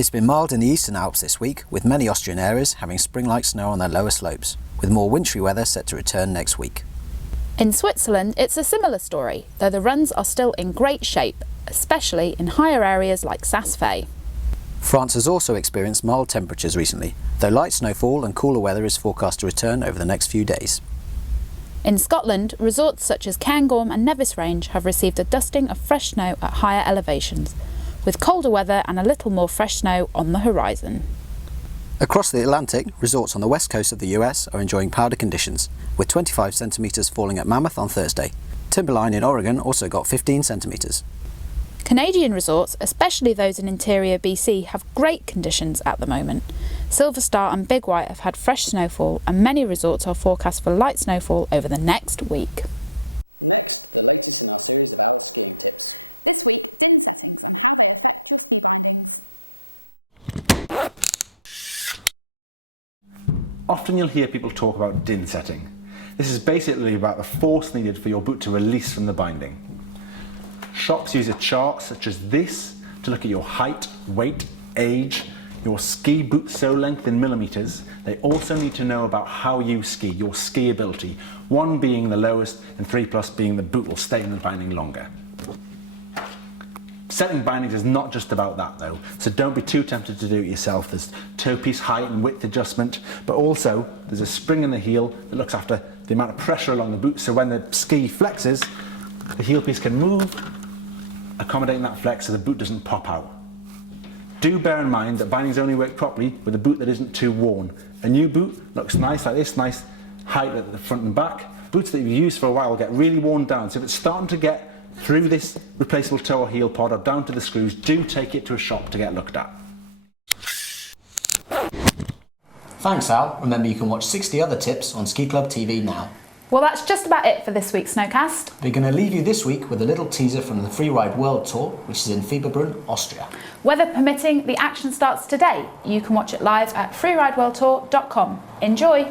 It's been mild in the eastern Alps this week, with many Austrian areas having spring-like snow on their lower slopes, with more wintry weather set to return next week. In Switzerland, it's a similar story, though the runs are still in great shape, especially in higher areas like Saas-Fee. France has also experienced mild temperatures recently, though light snowfall and cooler weather is forecast to return over the next few days. In Scotland, resorts such as Cairngorm and Nevis Range have received a dusting of fresh snow at higher elevations, with colder weather and a little more fresh snow on the horizon. Across the Atlantic, resorts on the west coast of the US are enjoying powder conditions, with 25 centimetres falling at Mammoth on Thursday. Timberline in Oregon also got 15 centimetres. Canadian resorts, especially those in interior BC, have great conditions at the moment. Silver Star and Big White have had fresh snowfall, and many resorts are forecast for light snowfall over the next week. Often you'll hear people talk about din setting. This is basically about the force needed for your boot to release from the binding. Shops use a chart such as this to look at your height, weight, age, your ski boot sole length in millimetres. They also need to know about how you ski, your ski ability, 1 being the lowest and 3+ being the boot will stay in the binding longer. Setting bindings is not just about that though, so don't be too tempted to do it yourself. There's toe piece height and width adjustment, but also there's a spring in the heel that looks after the amount of pressure along the boot, so when the ski flexes, the heel piece can move, accommodating that flex so the boot doesn't pop out. Do bear in mind that bindings only work properly with a boot that isn't too worn. A new boot looks nice like this, nice height at the front and back. Boots that you've used for a while get really worn down, so if it's starting to get through this replaceable toe or heel pod or down to the screws, do take it to a shop to get looked at. Thanks Al, remember you can watch 60 other tips on Ski Club TV now. Well, that's just about it for this week's Snowcast. We're going to leave you this week with a little teaser from the Freeride World Tour, which is in Fieberbrunn, Austria. Weather permitting, the action starts today. You can watch it live at freerideworldtour.com. Enjoy!